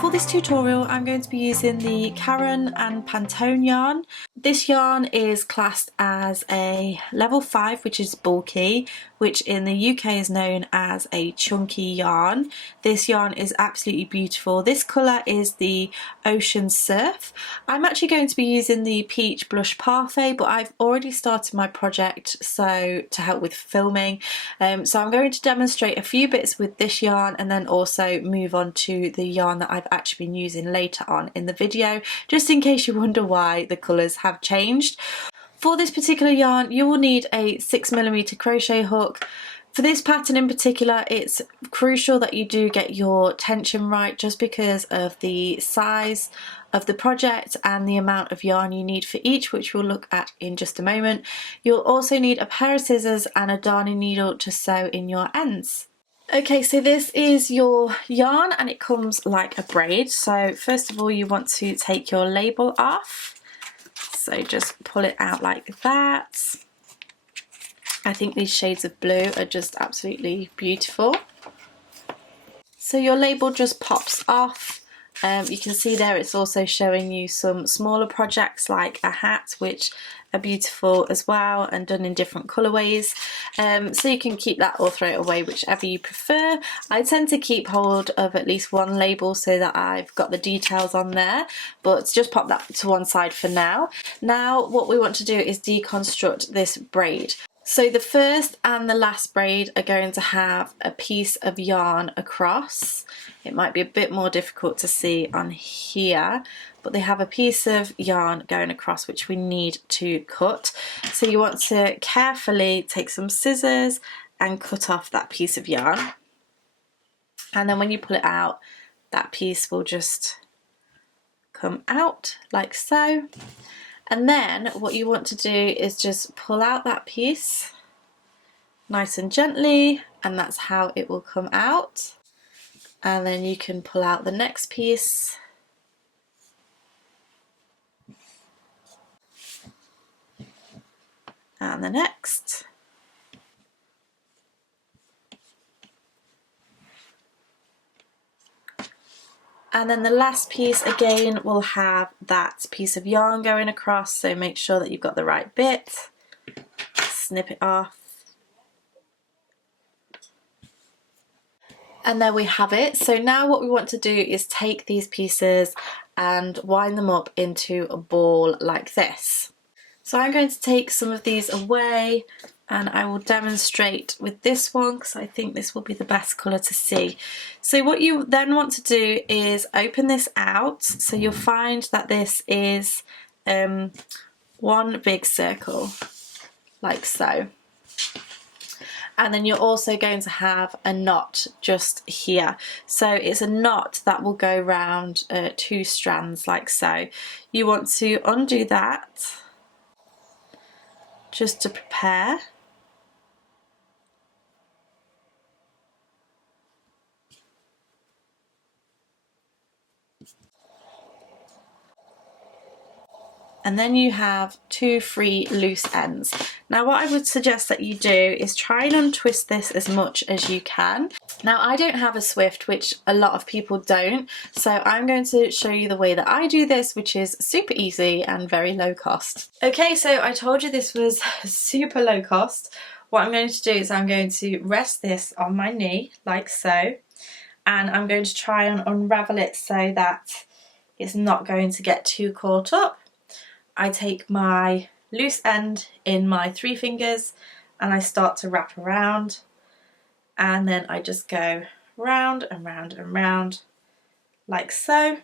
For this tutorial I'm going to be using the Caron and Pantone yarn. This yarn is classed as a level 5, which is bulky, which in the UK is known as a chunky yarn. This yarn is absolutely beautiful. This colour is the Ocean Surf. I'm actually going to be using the Peach Blush Parfait, but I've already started my project to help with filming. So I'm going to demonstrate a few bits with this yarn and then also move on to the yarn that I've actually been using later on in the video, just in case you wonder why the colours have changed. For this particular yarn you will need a 6mm crochet hook. For this pattern in particular, it's crucial that you do get your tension right, just because of the size of the project and the amount of yarn you need for each, which we'll look at in just a moment. You'll also need a pair of scissors and a darning needle to sew in your ends. Okay, so this is your yarn and it comes like a braid. So first of all you want to take your label off. So just pull it out like that. I think these shades of blue are just absolutely beautiful. So your label just pops off. You can see there it's also showing you some smaller projects like a hat, which are beautiful as well and done in different colourways. So you can keep that or throw it away, whichever you prefer. I tend to keep hold of at least one label so that I've got the details on there, but just pop that to one side for now. Now what we want to do is deconstruct this braid. So the first and the last braid are going to have a piece of yarn across. It might be a bit more difficult to see on here, but they have a piece of yarn going across which we need to cut. So you want to carefully take some scissors and cut off that piece of yarn. And then when you pull it out, that piece will just come out like so. And then what you want to do is just pull out that piece nice and gently, and that's how it will come out. And then you can pull out the next piece. And the next. And then the last piece again will have that piece of yarn going across, so make sure that you've got the right bit. Snip it off. And there we have it. So now what we want to do is take these pieces and wind them up into a ball like this. So I'm going to take some of these away and I will demonstrate with this one because I think this will be the best colour to see. So what you then want to do is open this out. So you'll find that this is one big circle like so. And then you're also going to have a knot just here. So it's a knot that will go round 2 strands like so. You want to undo that just to prepare. And then you have 2 free loose ends. Now what I would suggest that you do is try and untwist this as much as you can. Now I don't have a Swift, which a lot of people don't, so I'm going to show you the way that I do this, which is super easy and very low cost. Okay, so I told you this was super low cost. What I'm going to do is I'm going to rest this on my knee like so, and I'm going to try and unravel it so that it's not going to get too caught up. I take my loose end in my 3 fingers and I start to wrap around, and then I just go round and round and round like so.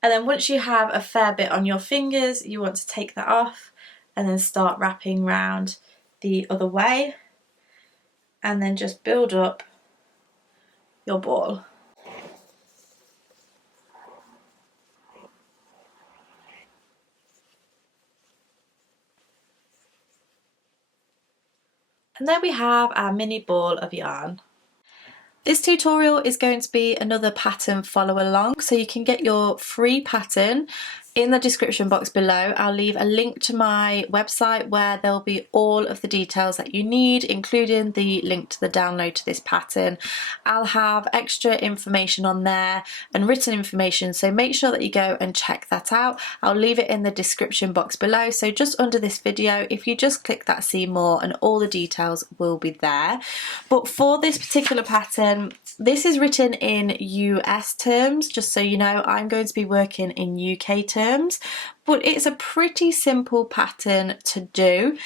And then once you have a fair bit on your fingers, you want to take that off and then start wrapping round the other way, and then just build up your ball. And there we have our mini ball of yarn. This tutorial is going to be another pattern follow along, so you can get your free pattern In the description box below, I'll leave a link to my website where there'll be all of the details that you need, including the link to the download to this pattern. I'll have extra information on there and written information, so make sure that you go and check that out. I'll leave it in the description box below, so just under this video, if you just click that see more, and all the details will be there. But for this particular pattern, this is written in US terms, just so you know. I'm going to be working in UK terms, but it's a pretty simple pattern to do.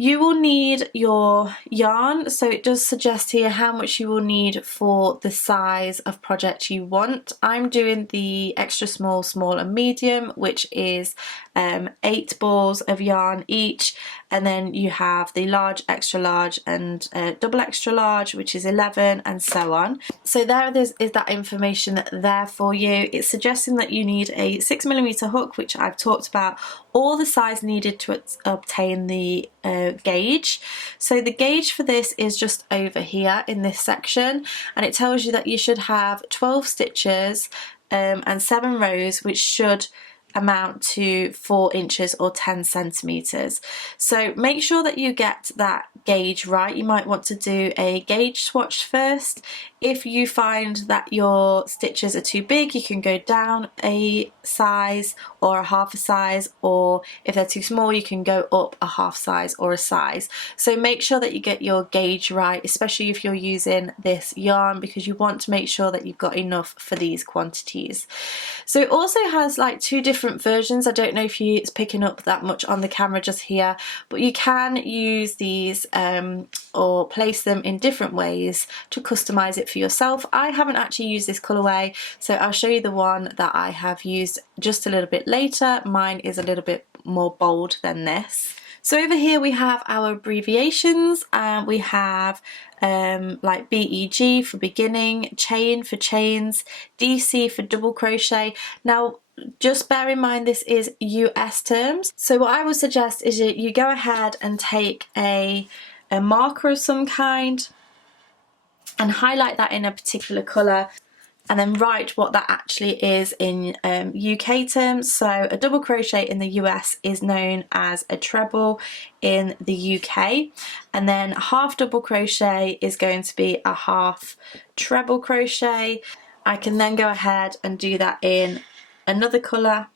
You will need your yarn, so it does suggest here how much you will need for the size of project you want. I'm doing the extra small, small and medium, which is 8 balls of yarn each, and then you have the large, extra large and double extra large, which is 11, and so on. So there is that information there for you. It's suggesting that you need a 6mm hook, which I've talked about, all the size needed to obtain the gauge. So the gauge for this is just over here in this section, and it tells you that you should have 12 stitches and 7 rows, which should amount to 4 inches or 10 centimeters. So make sure that you get that gauge right. You might want to do a gauge swatch first. If you find that your stitches are too big, you can go down a size or a half a size, or if they're too small, you can go up a half size or a size. So make sure that you get your gauge right, especially if you're using this yarn, because you want to make sure that you've got enough for these quantities. So it also has like 2 different versions. I don't know if it's picking up that much on the camera just here, but you can use these or place them in different ways to customize it for yourself. I haven't actually used this colorway, so I'll show you the one that I have used just a little bit later. Mine is a little bit more bold than this. So over here we have our abbreviations, and we have like BEG for beginning, chain for chains, DC for double crochet. Now just bear in mind this is US terms, so what I would suggest is that you go ahead and take a marker of some kind and highlight that in a particular colour, and then write what that actually is in UK terms. So a double crochet in the US is known as a treble in the UK, and then half double crochet is going to be a half treble crochet. I can then go ahead and do that in another colour.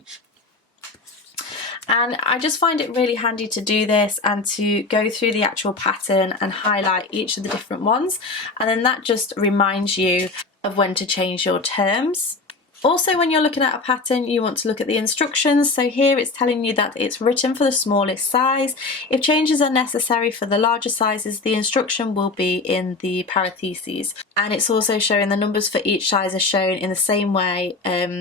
And I just find it really handy to do this and to go through the actual pattern and highlight each of the different ones, and then that just reminds you of when to change your terms. Also, when you're looking at a pattern, you want to look at the instructions. So here it's telling you that it's written for the smallest size. If changes are necessary for the larger sizes, the instruction will be in the parentheses. And it's also showing the numbers for each size are shown in the same way,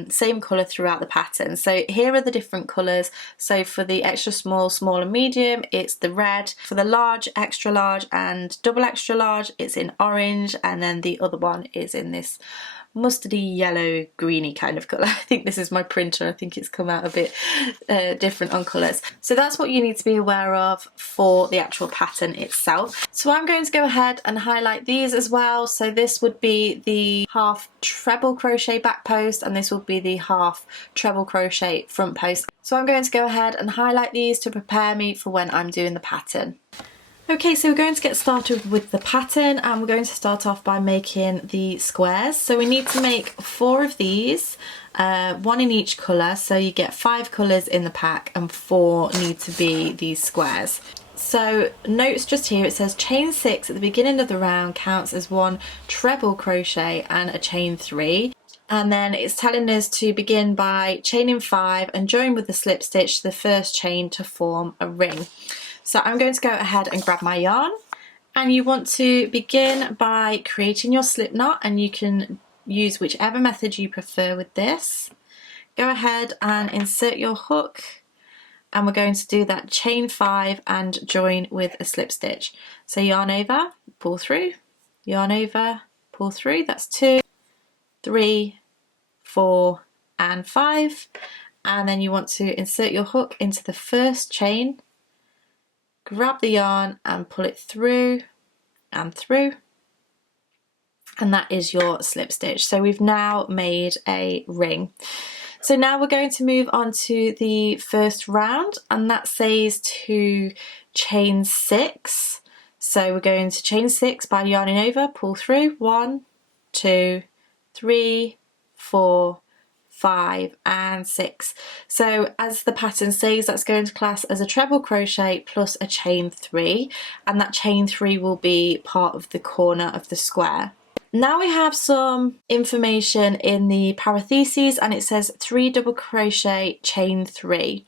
same colour throughout the pattern. So here are the different colours. So for the extra small, small and medium, it's the red. For the large, extra large and double extra large, it's in orange, and then the other one is in this mustardy yellow greeny kind of colour. I think this is my printer. I think it's come out a bit different on colours. So that's what you need to be aware of for the actual pattern itself. So I'm going to go ahead and highlight these as well. So this would be the half treble crochet back post, and this will be the half treble crochet front post. So I'm going to go ahead and highlight these to prepare me for when I'm doing the pattern. Okay, so we're going to get started with the pattern, and we're going to start off by making the squares. So we need to make 4 of these, 1 in each colour, so you get 5 colours in the pack and 4 need to be these squares. So notes just here, it says chain 6 at the beginning of the round counts as 1 treble crochet and a chain 3. And then it's telling us to begin by chaining 5 and join with the slip stitch to the first chain to form a ring. So I'm going to go ahead and grab my yarn, and you want to begin by creating your slip knot, and you can use whichever method you prefer with this. Go ahead and insert your hook, and we're going to do that chain 5 and join with a slip stitch. So yarn over, pull through, yarn over, pull through. That's 2, 3, 4 and 5, and then you want to insert your hook into the first chain, grab the yarn and pull it through and through, and that is your slip stitch. So we've now made a ring. So now we're going to move on to the first round, and that says to chain 6. So we're going to chain 6 by yarning over, pull through 1, 2, 3, 4, 5 and 6. So as the pattern says, that's going to class as a treble crochet plus a chain 3, and that chain 3 will be part of the corner of the square. Now we have some information in the parentheses, and it says 3 double crochet chain 3.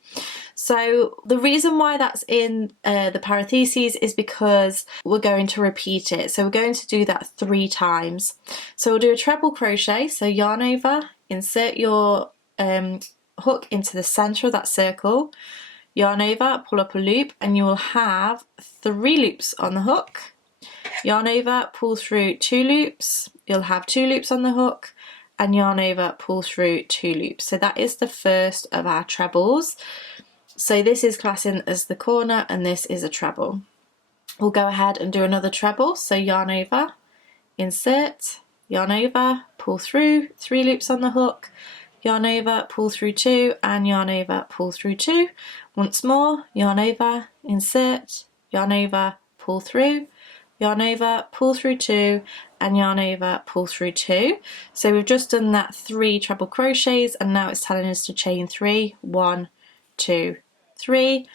So the reason why that's in the parentheses is because we're going to repeat it. So we're going to do that 3 times. So we'll do a treble crochet, so yarn over, insert your hook into the center of that circle, yarn over, pull up a loop, and you will have 3 loops on the hook. Yarn over, pull through 2 loops, you'll have 2 loops on the hook, and yarn over, pull through 2 loops. So that is the first of our trebles. So this is classing as the corner, and this is a treble. We'll go ahead and do another treble, so yarn over, insert, yarn over, pull through, 3 loops on the hook, yarn over, pull through 2, and yarn over, pull through 2. Once more, yarn over, insert, yarn over, pull through, yarn over, pull through 2, and yarn over, pull through 2. So we've just done that 3 treble crochets, and now it's telling us to chain 3, 1, 2, 3.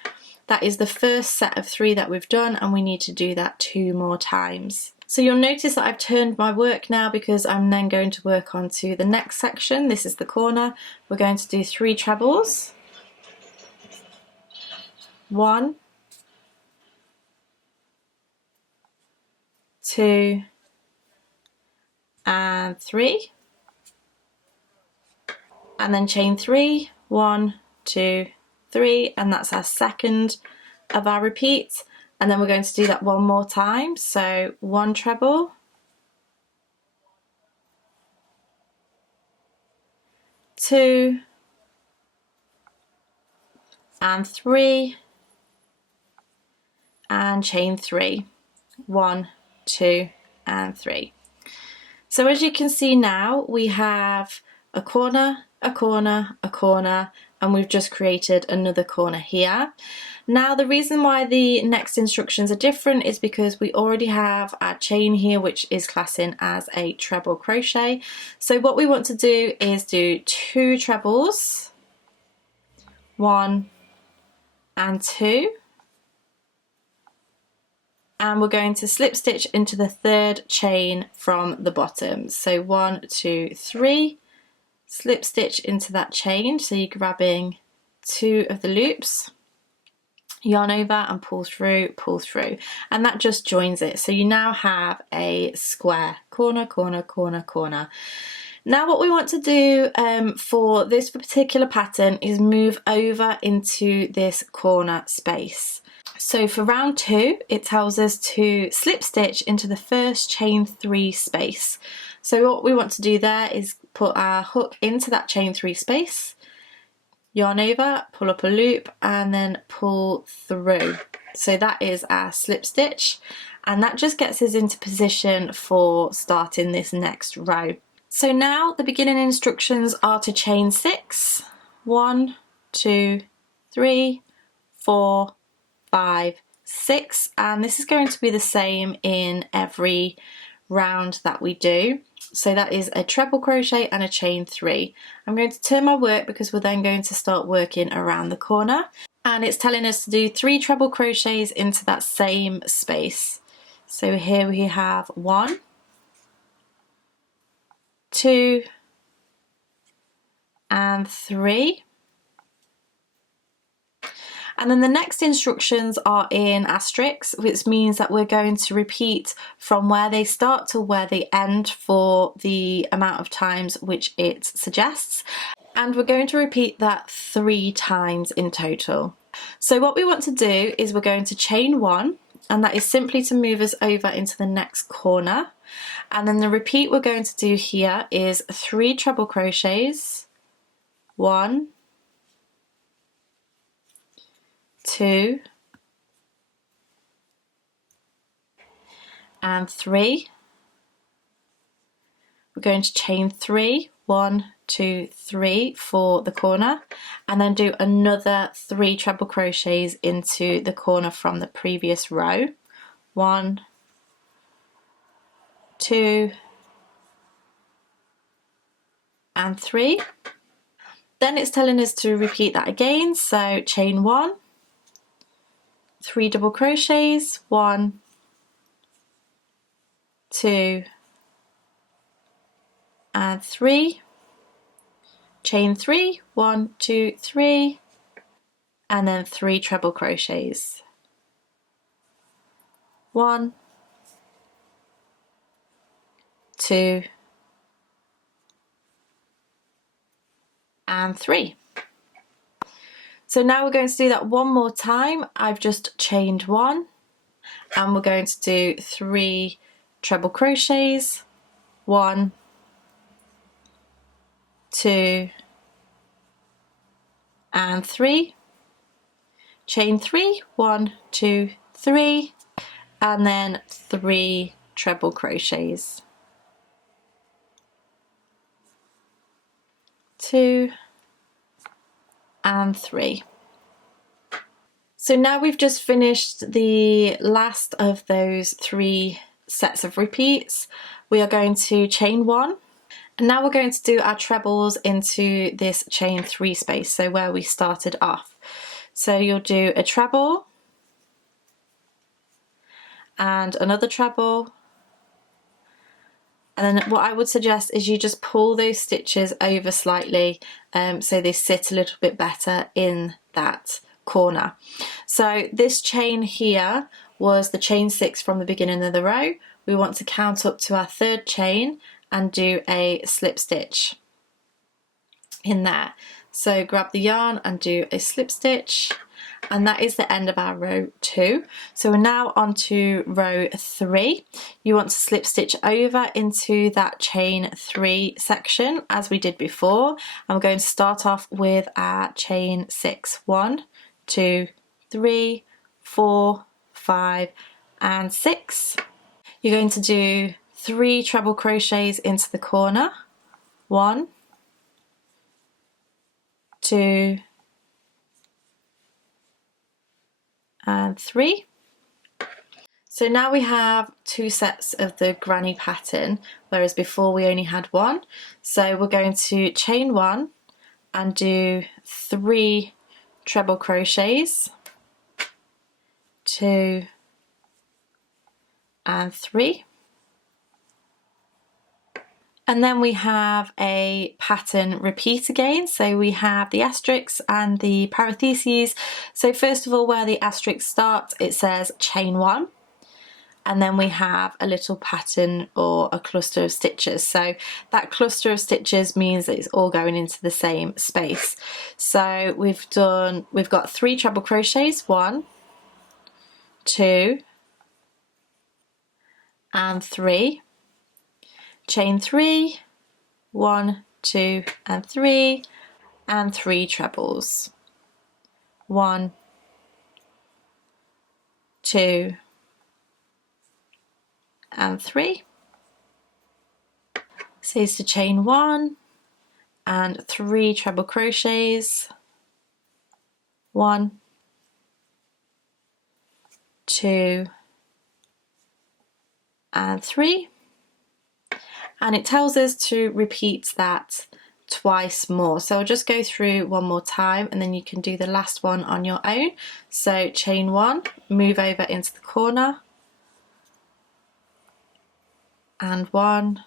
That is the first set of 3 that we've done, and we need to do that 2 more times. So you'll notice that I've turned my work now because I'm then going to work on to the next section. This is the corner. We're going to do 3 trebles. 1, 2, and 3, and then chain 3, 1, 2, 3, and that's our second of our repeat. And then we're going to do that 1 more time. So 1 treble, 2, and 3, and chain 3, 1, 2, and 3. So as you can see now, we have a corner, a corner, a corner, and we've just created another corner here. Now the reason why the next instructions are different is because we already have our chain here, which is classing as a treble crochet. So what we want to do is do 2 trebles, 1 and 2, and we're going to slip stitch into the 3rd chain from the bottom. So 1, 2, 3, slip stitch into that chain, so you're grabbing 2 of the loops, yarn over and pull through, and that just joins it. So you now have a square, corner, corner, corner, corner. Now what we want to do for this particular pattern is move over into this corner space. So for round 2, it tells us to slip stitch into the first chain 3 space. So what we want to do there is put our hook into that chain 3 space, yarn over, pull up a loop, and then pull through. So that is our slip stitch, and that just gets us into position for starting this next row. So now the beginning instructions are to chain 6, 1, 2, 3, 4, 5, 6, and this is going to be the same in every round that we do. So that is a treble crochet and a chain 3. I'm going to turn my work because we're then going to start working around the corner, and it's telling us to do 3 treble crochets into that same space. So here we have 1, 2, and 3. And then the next instructions are in asterisks, which means that we're going to repeat from where they start to where they end for the amount of times which it suggests. And we're going to repeat that 3 times in total. So what we want to do is we're going to chain 1, and that is simply to move us over into the next corner. And then the repeat we're going to do here is 3 treble crochets, 1, 2, and 3. We're going to chain 3, 1, 2, 3 for the corner, and then do another 3 treble crochets into the corner from the previous row. 1, 2 and 3. Then it's telling us to repeat that again, so chain 1, 3 double crochets, 1, 2 and 3, chain 3, 1, 2, 3, and then 3 treble crochets, 1, 2 and 3. So now we're going to do that one more time. I've just chained 1, and we're going to do 3 treble crochets, 1, 2 and 3, chain 3, 1, 2, 3, and then 3 treble crochets, 2 and 3. So now we've just finished the last of those 3 sets of repeats. We are going to chain 1, and now we're going to do our trebles into this chain 3 space, so where we started off. So you'll do a treble and another treble, and then what I would suggest is you just pull those stitches over slightly so they sit a little bit better in that corner. So this chain here was the chain 6 from the beginning of the row. We want to count up to our 3rd chain and do a slip stitch in there. So grab the yarn and do a slip stitch, and that is the end of our row 2. So we're now on to row 3. You want to slip stitch over into that chain 3 section as we did before, and we're going to start off with our chain 6. 1, 2, 3, 4, 5 and 6. You're going to do 3 treble crochets into the corner, 1, 2 and 3. So now we have 2 sets of the granny pattern, whereas before we only had 1. So we're going to chain 1 and do 3 treble crochets, 2 and 3. And then we have a pattern repeat again. So we have the asterisks and the parentheses. So first of all, where the asterisk starts, it says chain 1. And then we have a little pattern or a cluster of stitches. So that cluster of stitches means that it's all going into the same space. So we've got 3 treble crochets, 1, 2 and 3. Chain 3, 1, 2 and 3, and 3 trebles, 1, 2 and 3. So it's to chain 1 and 3 treble crochets, 1, 2 and 3. And it tells us to repeat that twice more. So I'll just go through one more time and then you can do the last one on your own. So chain 1, move over into the corner, and 1,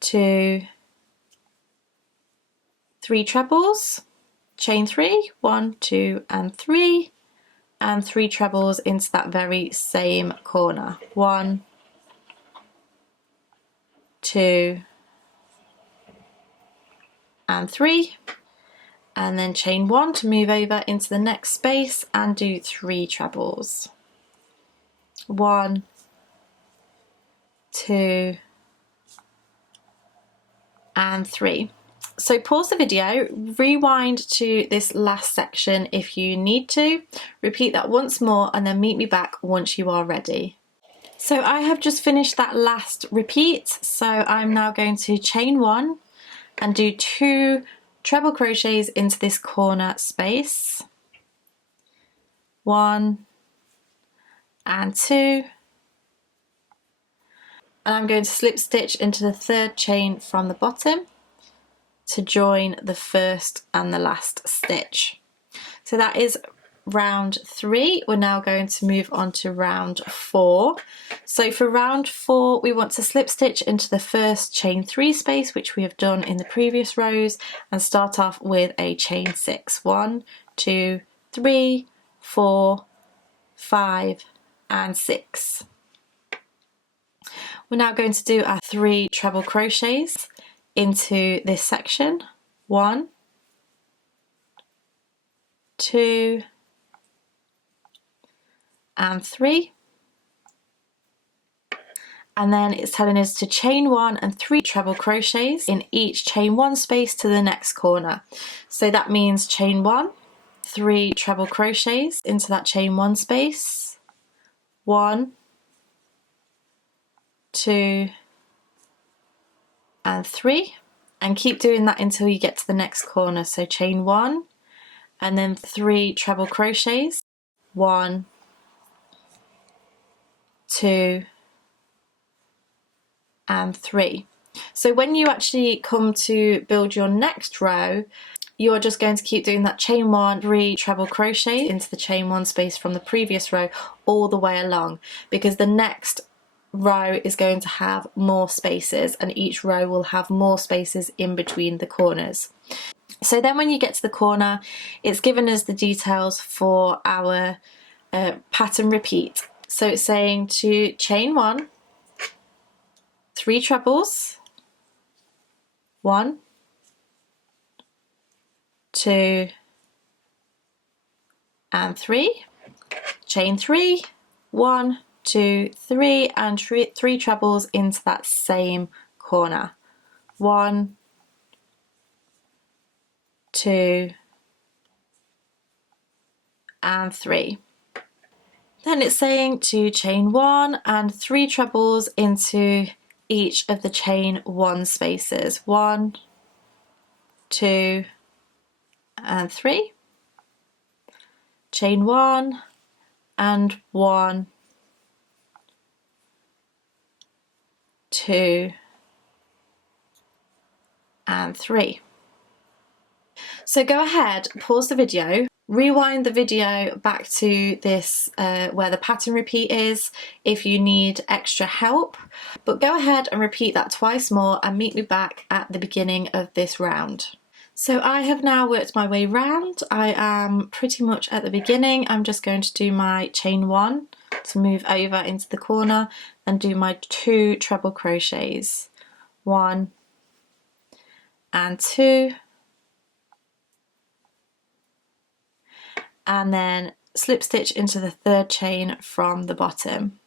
2, 3 trebles, chain 3, 1, 2 and 3, and 3 trebles into that very same corner, 1, 2 and 3, and then chain 1 to move over into the next space and do 3 trebles, 1, 2 and 3. So pause the video, rewind to this last section if you need to, repeat that once more and then meet me back once you are ready. So I have just finished that last repeat, so I'm now going to chain 1 and do 2 treble crochets into this corner space, 1 and 2, and I'm going to slip stitch into the 3rd chain from the bottom to join the 1st and the last stitch. So that is round 3. We're now going to move on to round 4. So for round 4 we want to slip stitch into the 1st chain 3 space, which we have done in the previous rows, and start off with a chain 6. 1, 2, 3, 4, 5 and 6. We're now going to do our 3 treble crochets into this section. 1, 2 and 3, and then it's telling us to chain 1 and 3 treble crochets in each chain 1 space to the next corner. So that means chain 1, 3 treble crochets into that chain 1 space, 1, 2 and 3, and keep doing that until you get to the next corner. So chain 1 and then 3 treble crochets, 1, 2 and 3. So when you actually come to build your next row, you're just going to keep doing that chain 1, 3 treble crochet into the chain 1 space from the previous row all the way along, because the next row is going to have more spaces and each row will have more spaces in between the corners. So then when you get to the corner, it's given us the details for our pattern repeat. So it's saying to chain 1, 3 trebles, 1, 2 and 3, chain 3, 1, 2, 3 and 3 trebles into that same corner. 1, 2 and 3. Then it's saying to chain 1 and 3 trebles into each of the chain 1 spaces. 1, 2 and 3. Chain 1 and 1, 2 and 3. So go ahead, pause the video, rewind the video back to this where the pattern repeat is if you need extra help, but go ahead and repeat that twice more and meet me back at the beginning of this round. So I have now worked my way round. I am pretty much at the beginning. I'm just going to do my chain 1 to move over into the corner and do my 2 treble crochets. 1 and 2, and then slip stitch into the 3rd chain from the bottom.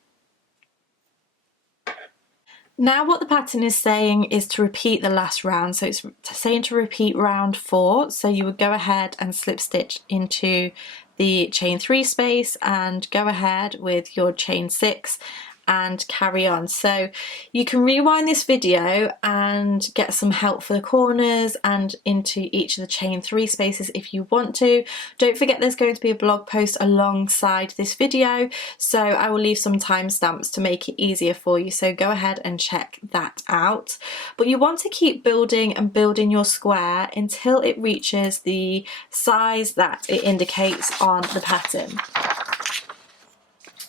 Now what the pattern is saying is to repeat the last round, so it's saying to repeat round 4, so you would go ahead and slip stitch into the chain 3 space and go ahead with your chain 6 and carry on. So you can rewind this video and get some help for the corners and into each of the chain 3 spaces if you want to. Don't forget there's going to be a blog post alongside this video, so I will leave some timestamps to make it easier for you, so go ahead and check that out. But you want to keep building and building your square until it reaches the size that it indicates on the pattern.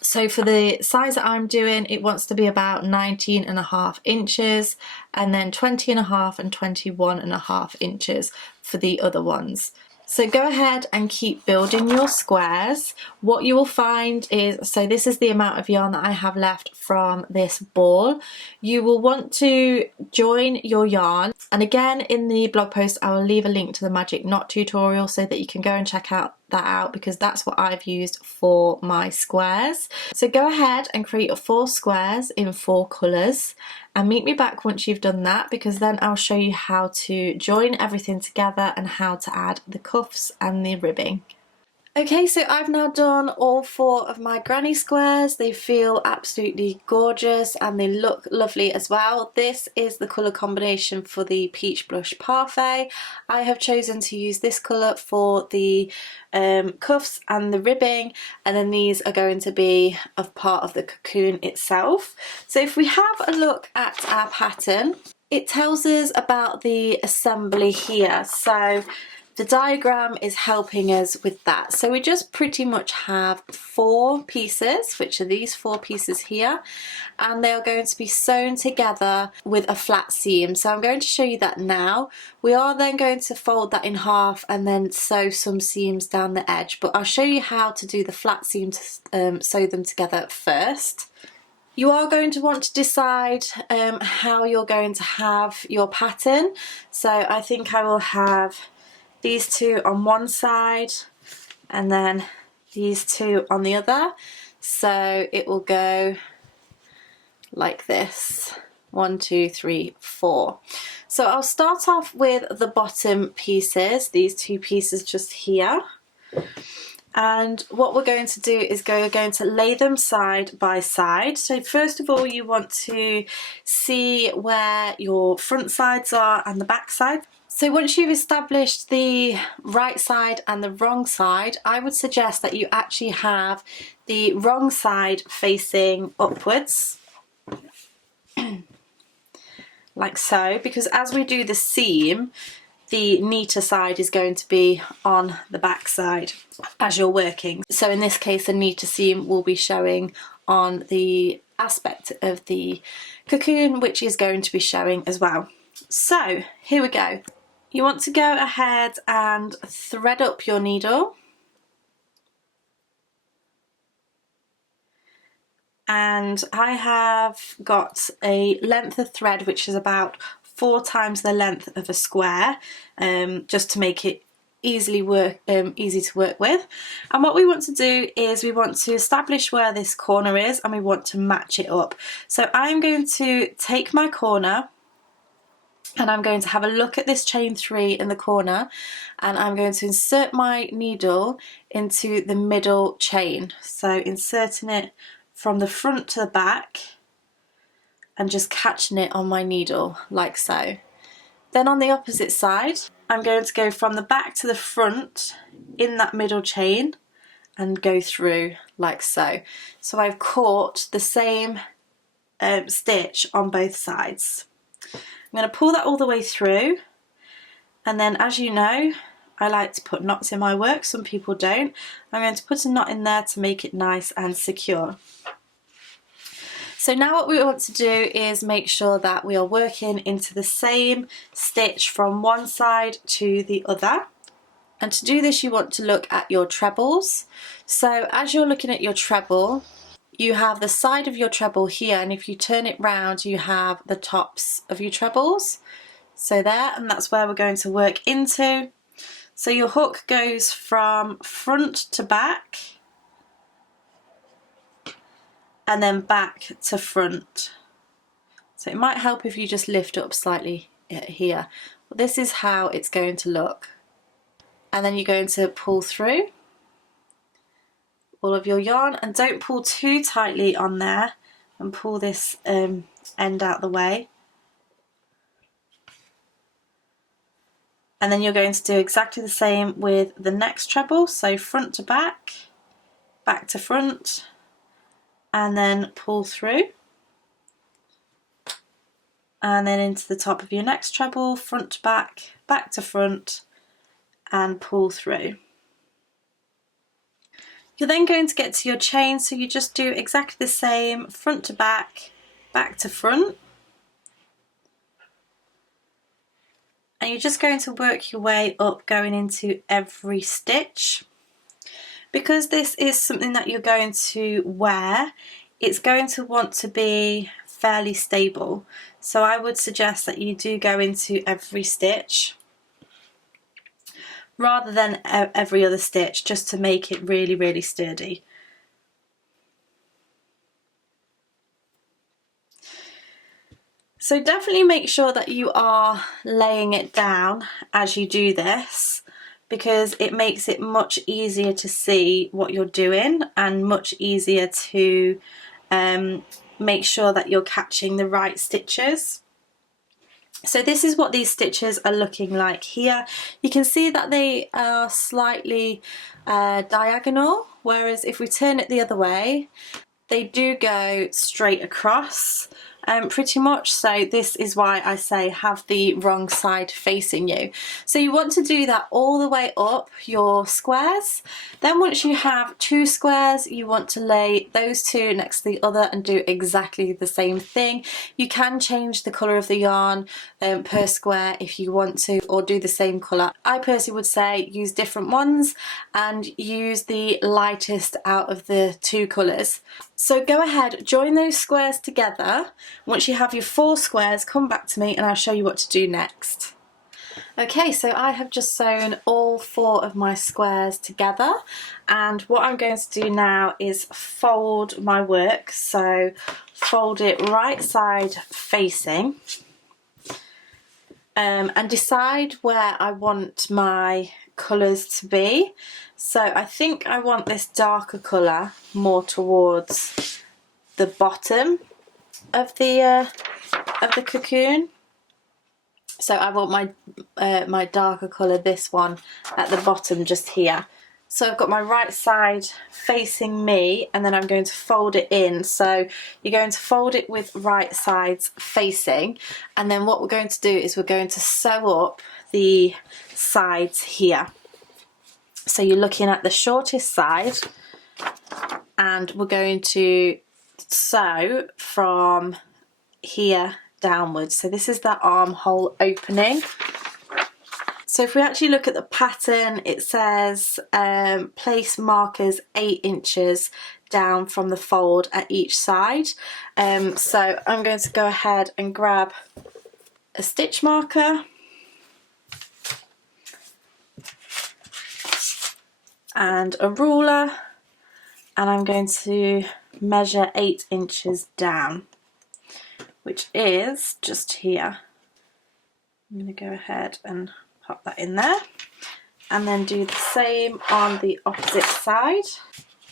So for the size that I'm doing, it wants to be about 19.5 inches, and then 20.5 and 21.5 inches for the other ones. So go ahead and keep building your squares. What you will find is, so this is the amount of yarn that I have left from this ball. You will want to join your yarn, and again in the blog post I will leave a link to the magic knot tutorial so that you can go and check that out, because that's what I've used for my squares. So go ahead and create your 4 squares in 4 colours and meet me back once you've done that, because then I'll show you how to join everything together and how to add the cuffs and the ribbing. Okay, so I've now done all 4 of my granny squares. They feel absolutely gorgeous and they look lovely as well. This is the colour combination for the Peach Blush Parfait. I have chosen to use this colour for the cuffs and the ribbing, and then these are going to be a part of the cocoon itself. So if we have a look at our pattern, it tells us about the assembly here. So the diagram is helping us with that. So we just pretty much have 4 pieces, which are these 4 pieces here, and they are going to be sewn together with a flat seam. So I'm going to show you that now. We are then going to fold that in half and then sew some seams down the edge, but I'll show you how to do the flat seam to sew them together first. You are going to want to decide how you're going to have your pattern. So I think I will have these 2 on one side and then these 2 on the other. So it will go like this. 1, 2, 3, 4. So I'll start off with the bottom pieces, these 2 pieces just here. And what we're going to do is we're going to lay them side by side. So first of all, you want to see where your front sides are and the back side. So once you've established the right side and the wrong side, I would suggest that you actually have the wrong side facing upwards, like so, because as we do the seam, the neater side is going to be on the back side as you're working. So in this case, the neater seam will be showing on the aspect of the cocoon, which is going to be showing as well. So here we go. You want to go ahead and thread up your needle. And I have got a length of thread which is about 4 times the length of a square, just to make it easy to work with. And what we want to do is we want to establish where this corner is and we want to match it up. So I'm going to take my corner and I'm going to have a look at this chain 3 in the corner, and I'm going to insert my needle into the middle chain. So inserting it from the front to the back and just catching it on my needle like so. Then on the opposite side, I'm going to go from the back to the front in that middle chain and go through like so. So I've caught the same stitch on both sides. I'm going to pull that all the way through, and then, as you know, I like to put knots in my work, some people don't. I'm going to put a knot in there to make it nice and secure. So now what we want to do is make sure that we are working into the same stitch from one side to the other. And to do this, you want to look at your trebles. So as you're looking at your treble, you have the side of your treble here, and if you turn it round, you have the tops of your trebles. So there, and that's where we're going to work into. So your hook goes from front to back, and then back to front. So it might help if you just lift up slightly here. Well, this is how it's going to look. And then you're going to pull through all of your yarn, and don't pull too tightly on there, and pull this end out the way. And then you're going to do exactly the same with the next treble, so front to back, back to front, and then pull through. And then into the top of your next treble, front to back, back to front, and pull through. You're then going to get to your chain, so you just do exactly the same, front to back, back to front. And you're just going to work your way up, going into every stitch. Because this is something that you're going to wear, it's going to want to be fairly stable. So I would suggest that you do go into every stitch rather than every other stitch, just to make it really, really sturdy. So definitely make sure that you are laying it down as you do this, because it makes it much easier to see what you're doing and much easier to make sure that you're catching the right stitches. So this is what these stitches are looking like here. You can see that they are slightly diagonal, whereas if we turn it the other way, they do go straight across pretty much. So this is why I say have the wrong side facing you. So you want to do that all the way up your squares. Then once you have 2 squares, you want to lay those 2 next to the other and do exactly the same thing. You can change the colour of the yarn per square if you want to, or do the same colour. I personally would say use different ones and use the lightest out of the 2 colours. So go ahead, join those squares together. Once you have your 4 squares, come back to me and I'll show you what to do next. Okay, so I have just sewn all 4 of my squares together, and what I'm going to do now is fold my work. So fold it right side facing, and decide where I want my colours to be. So I think I want this darker colour more towards the bottom of the cocoon. So I want my darker colour, this one, at the bottom just here. So I've got my right side facing me, and then I'm going to fold it in. So you're going to fold it with right sides facing, and then what we're going to do is we're going to sew up the sides here. So you're looking at the shortest side, and we're going to sew from here downwards. So this is that armhole opening. So if we actually look at the pattern, it says place markers 8 inches down from the fold at each side. So I'm going to go ahead and grab a stitch marker and a ruler, and I'm going to measure 8 inches down, which is just here. I'm going to go ahead and pop that in there, and then do the same on the opposite side.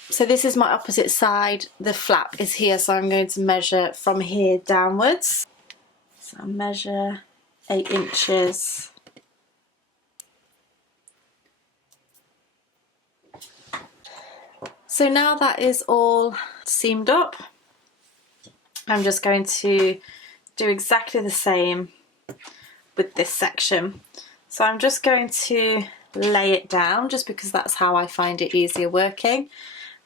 So this is my opposite side, the flap is here, so I'm going to measure from here downwards. So I'll measure 8 inches. So now that is all seamed up, I'm just going to do exactly the same with this section. So I'm just going to lay it down, just because that's how I find it easier working,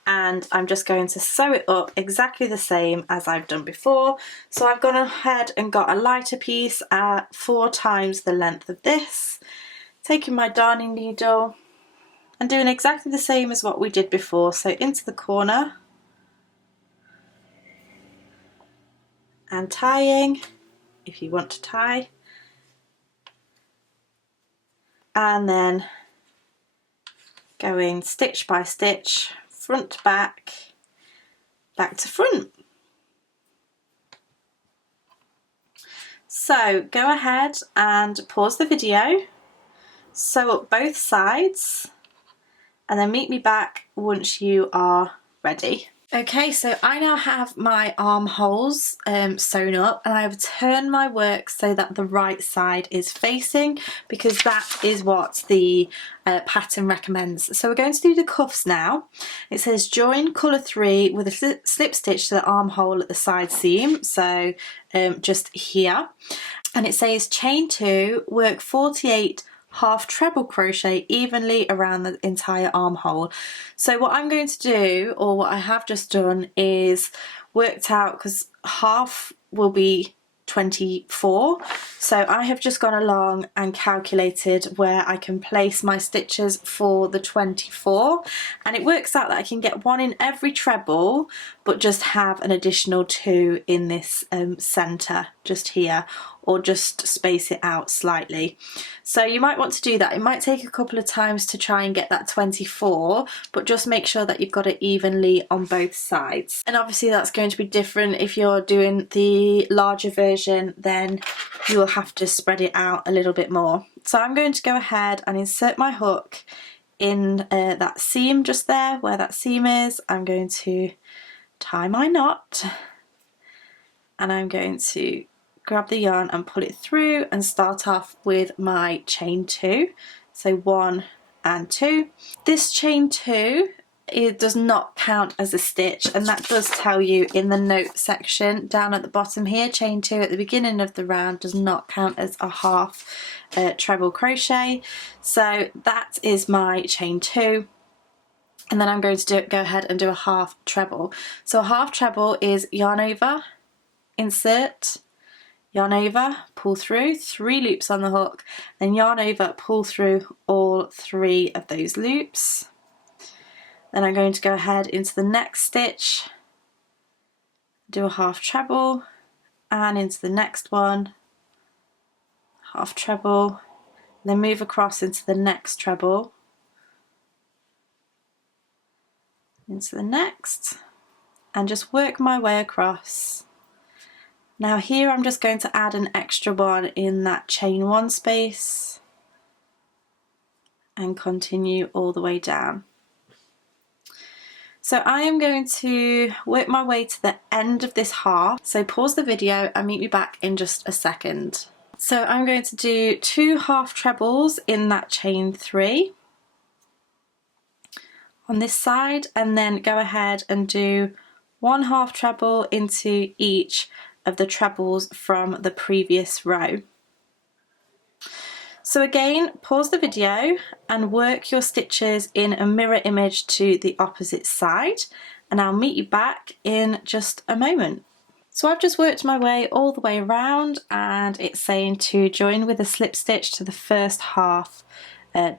and I'm just going to sew it up exactly the same as I've done before. So I've gone ahead and got a lighter piece at 4 times the length of this, taking my darning needle and doing exactly the same as what we did before. So into the corner and tying if you want to tie, and then going stitch by stitch, front to back, back to front. So go ahead and pause the video, sew up both sides, and then meet me back once you are ready. Okay, so I now have my armholes sewn up, and I've turned my work so that the right side is facing, because that is what the pattern recommends. So we're going to do the cuffs now. It says join colour 3 with a slip stitch to the armhole at the side seam, so just here. And it says chain 2, work 48 half treble crochet evenly around the entire armhole. So what I'm going to do, or what I have just done, is worked out, because half will be 24, so I have just gone along and calculated where I can place my stitches for the 24, and it works out that I can get 1 in every treble but just have an additional 2 in this center just here, or just space it out slightly. So you might want to do that. It might take a couple of times to try and get that 24, but just make sure that you've got it evenly on both sides. And obviously that's going to be different if you're doing the larger version, then you'll have to spread it out a little bit more. So I'm going to go ahead and insert my hook in that seam just there where that seam is. I'm going to tie my knot, and I'm going to grab the yarn and pull it through and start off with my chain 2. So 1 and 2. This chain 2, it does not count as a stitch, and that does tell you in the note section down at the bottom here. Chain 2 at the beginning of the round does not count as a half treble crochet. So that is my chain 2. And then I'm going to go ahead and do a half treble. So a half treble is yarn over, insert, yarn over, pull through, 3 loops on the hook, then yarn over, pull through all 3 of those loops. Then I'm going to go ahead into the next stitch, do a half treble, and into the next one, half treble, then move across into the next treble, into the next, and just work my way across. Now here I'm just going to add an extra one in that chain 1 space and continue all the way down. So I am going to work my way to the end of this half, so pause the video and meet me back in just a second. So I'm going to do 2 half trebles in that chain 3 on this side, and then go ahead and do 1 half treble into each of the trebles from the previous row. So again, pause the video and work your stitches in a mirror image to the opposite side, and I'll meet you back in just a moment. So I've just worked my way all the way around, and it's saying to join with a slip stitch to the first half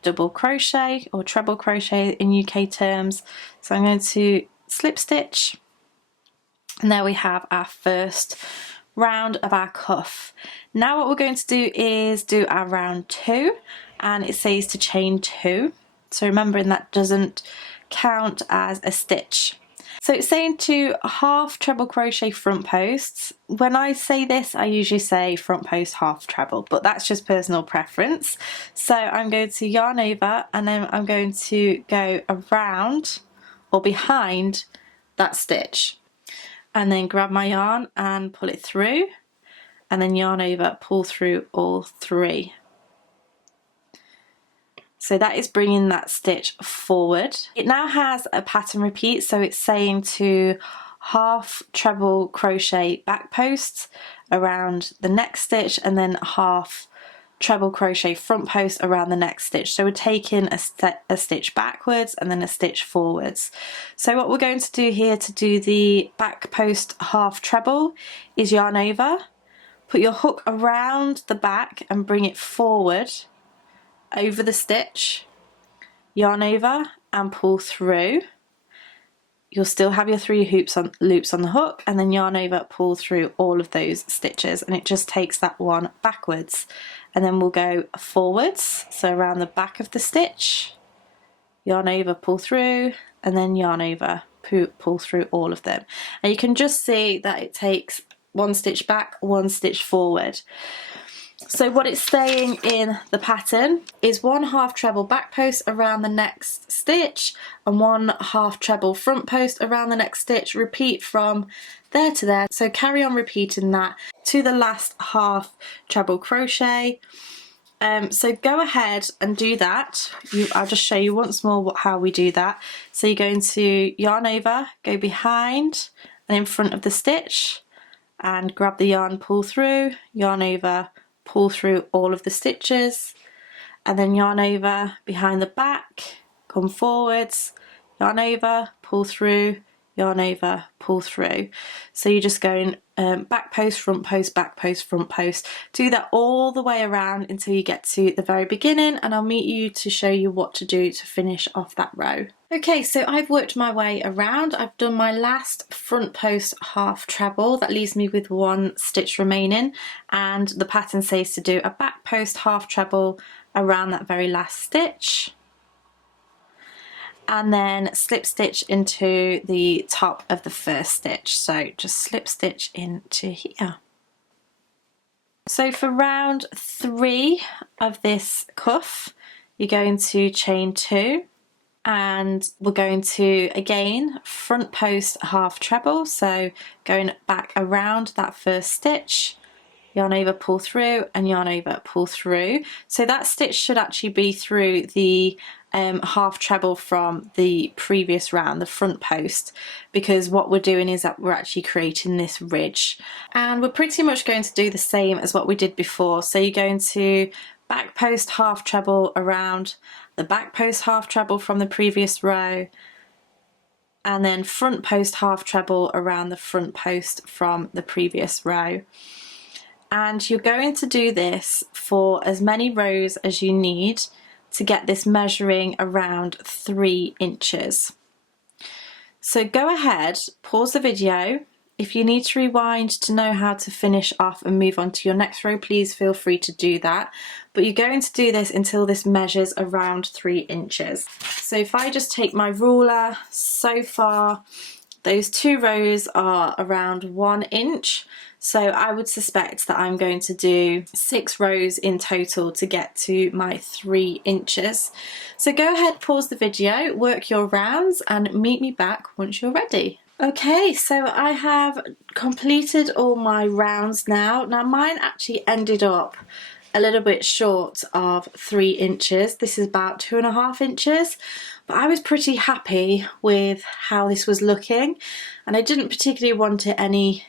double crochet or treble crochet in UK terms. So I'm going to slip stitch, and there we have our first round of our cuff. Now what we're going to do is do our round 2, and it says to chain 2, so remembering that doesn't count as a stitch. So it's saying to half treble crochet front posts. When I say this, I usually say front post half treble, but that's just personal preference. So I'm going to yarn over, and then I'm going to go around or behind that stitch, and then grab my yarn and pull it through, and then yarn over, pull through all 3. So that is bringing that stitch forward. It now has a pattern repeat, so it's saying to half treble crochet back posts around the next stitch, and then half treble crochet front post around the next stitch. So we're taking a stitch backwards and then a stitch forwards. So what we're going to do here to do the back post half treble is yarn over, put your hook around the back and bring it forward over the stitch, yarn over and pull through. You'll still have your 3 loops on the hook, and then yarn over, pull through all of those stitches, and it just takes that one backwards. And then we'll go forwards, so around the back of the stitch, yarn over, pull through, and then yarn over, pull through all of them. And you can just see that it takes 1 stitch back, 1 stitch forward. So what it's saying in the pattern is 1 half treble back post around the next stitch and 1 half treble front post around the next stitch. Repeat from there to there. So carry on repeating that to the last half treble crochet. So go ahead and do that. I'll just show you once more how we do that. So you're going to yarn over, go behind and in front of the stitch, and grab the yarn, pull through, yarn over, pull through all of the stitches, and then yarn over behind the back, come forwards, yarn over, pull through, yarn over, pull through. So you're just going back post, front post, back post, front post. Do that all the way around until you get to the very beginning, and I'll meet you to show you what to do to finish off that row. Okay, so I've worked my way around. I've done my last front post half treble. That leaves me with 1 stitch remaining, and the pattern says to do a back post half treble around that very last stitch, and then slip stitch into the top of the first stitch. So just slip stitch into here. So for round 3 of this cuff, you're going to chain 2, and we're going to again front post half treble, so going back around that first stitch, yarn over, pull through, and yarn over, pull through. So that stitch should actually be through the half treble from the previous round, the front post, because what we're doing is that we're actually creating this ridge, and we're pretty much going to do the same as what we did before. So you're going to back post half treble around the back post half treble from the previous row, and then front post half treble around the front post from the previous row. And you're going to do this for as many rows as you need to get this measuring around 3 inches. So go ahead, pause the video. If you need to rewind to know how to finish off and move on to your next row, please feel free to do that. But you're going to do this until this measures around 3 inches. So if I just take my ruler, so far those 2 rows are around 1 inch. So I would suspect that I'm going to do 6 rows in total to get to my 3 inches. So go ahead, pause the video, work your rounds, and meet me back once you're ready. Okay, so I have completed all my rounds now. Now mine actually ended up a little bit short of 3 inches. This is about 2.5 inches, but I was pretty happy with how this was looking, and I didn't particularly want it any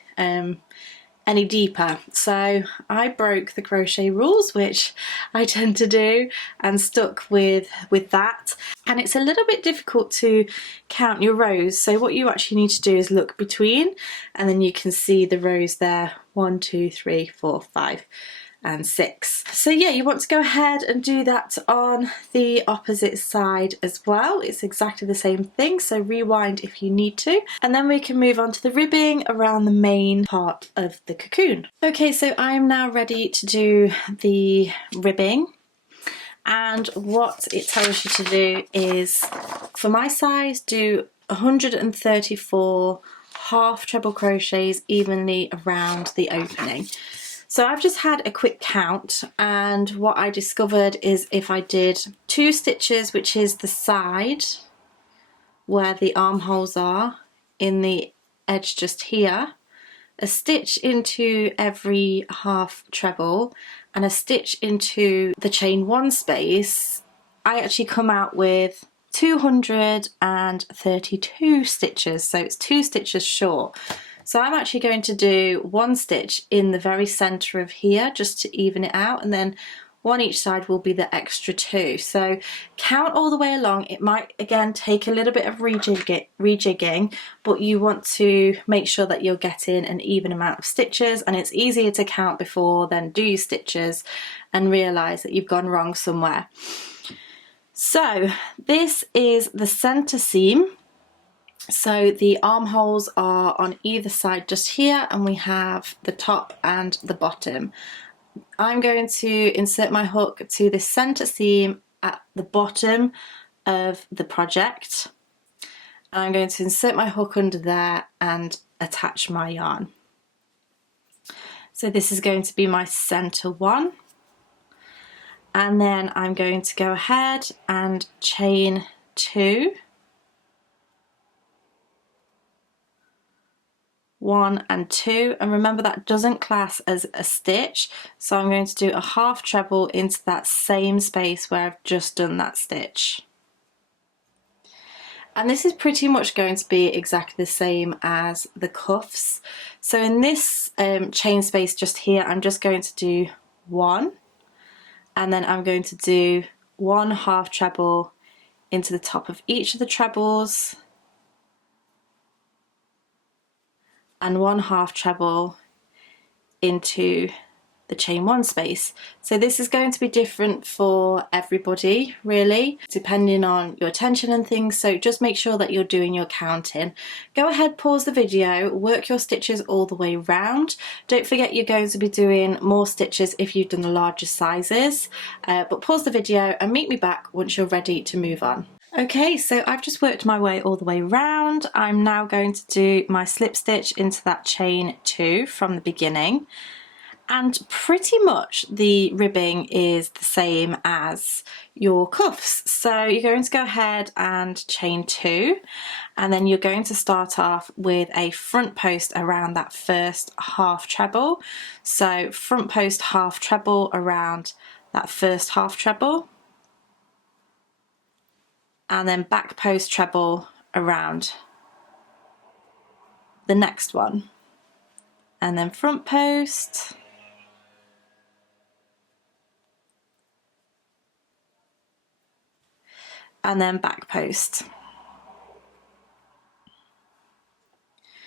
deeper. So I broke the crochet rules, which I tend to do, and stuck with that. And it's a little bit difficult to count your rows. So what you actually need to do is look between, and then you can see the rows there, 1, 2, 3, 4, 5. And 6. So yeah, you want to go ahead and do that on the opposite side as well. It's exactly the same thing, so rewind if you need to. And then we can move on to the ribbing around the main part of the cocoon. Okay, so I am now ready to do the ribbing. And what it tells you to do is, for my size, do 134 half treble crochets evenly around the opening. So I've just had a quick count, and what I discovered is if I did 2 stitches, which is the side where the armholes are in the edge just here, a stitch into every half treble and a stitch into the chain 1 space, I actually come out with 232 stitches, so it's 2 stitches short. So I'm actually going to do 1 stitch in the very centre of here just to even it out, and then 1 each side will be the extra 2. So count all the way along. It might again take a little bit of rejigging, but you want to make sure that you're getting an even amount of stitches, and it's easier to count before than do your stitches and realise that you've gone wrong somewhere. So this is the centre seam. So the armholes are on either side just here, and we have the top and the bottom. I'm going to insert my hook to the centre seam at the bottom of the project. I'm going to insert my hook under there and attach my yarn. So this is going to be my centre one. And then I'm going to go ahead and chain 2. 1 and 2, and remember that doesn't class as a stitch, so I'm going to do a half treble into that same space where I've just done that stitch. And this is pretty much going to be exactly the same as the cuffs. So in this chain space just here, I'm just going to do 1, and then I'm going to do 1 half treble into the top of each of the trebles, and 1 half treble into the chain 1 space. So this is going to be different for everybody really, depending on your attention and things, so just make sure that you're doing your counting. Go ahead, pause the video, work your stitches all the way round. Don't forget you're going to be doing more stitches if you've done the larger sizes, but pause the video and meet me back once you're ready to move on. Okay, so I've just worked my way all the way round. I'm now going to do my slip stitch into that chain 2 from the beginning. And pretty much the ribbing is the same as your cuffs. So you're going to go ahead and chain 2, and then you're going to start off with a front post around that first half treble. So front post half treble around that first half treble, and then back post treble around the next one, and then front post, and then back post.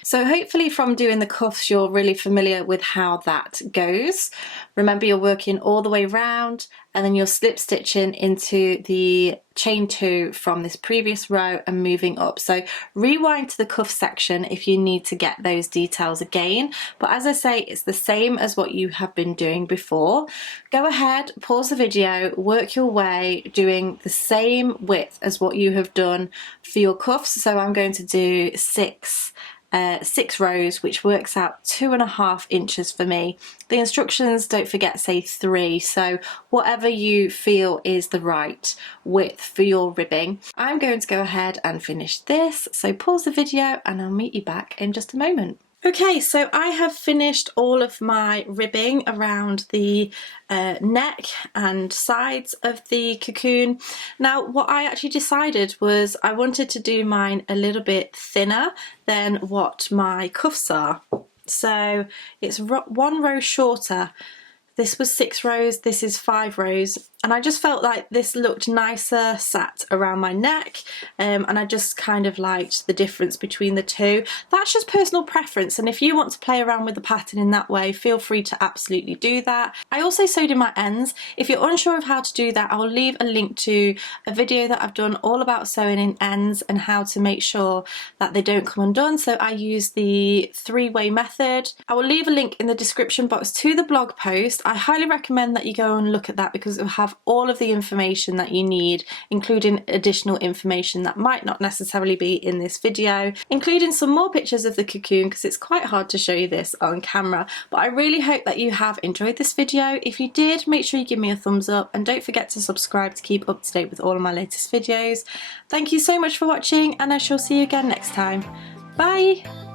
So hopefully from doing the cuffs you're really familiar with how that goes. Remember, you're working all the way round and then you're slip stitching into the chain 2 from this previous row and moving up. So rewind to the cuff section if you need to get those details again, but as I say, it's the same as what you have been doing before. Go ahead, pause the video, work your way doing the same width as what you have done for your cuffs. So I'm going to do 6 rows, which works out 2.5 inches for me. The instructions, don't forget, say 3, so whatever you feel is the right width for your ribbing. I'm going to go ahead and finish this, so pause the video and I'll meet you back in just a moment. Okay, so I have finished all of my ribbing around the neck and sides of the cocoon. Now what I actually decided was I wanted to do mine a little bit thinner than what my cuffs are. So it's 1 row shorter. This was 6 rows, this is 5 rows, and I just felt like this looked nicer sat around my neck, and I just kind of liked the difference between the two. That's just personal preference, and if you want to play around with the pattern in that way, feel free to absolutely do that. I also sewed in my ends. If you're unsure of how to do that, I will leave a link to a video that I've done all about sewing in ends and how to make sure that they don't come undone. So I use the 3-way method. I will leave a link in the description box to the blog post. I highly recommend that you go and look at that because it will have all of the information that you need, including additional information that might not necessarily be in this video, including some more pictures of the cocoon because it's quite hard to show you this on camera. But I really hope that you have enjoyed this video. If you did, make sure you give me a thumbs up and don't forget to subscribe to keep up to date with all of my latest videos. Thank you so much for watching, and I shall see you again next time. Bye!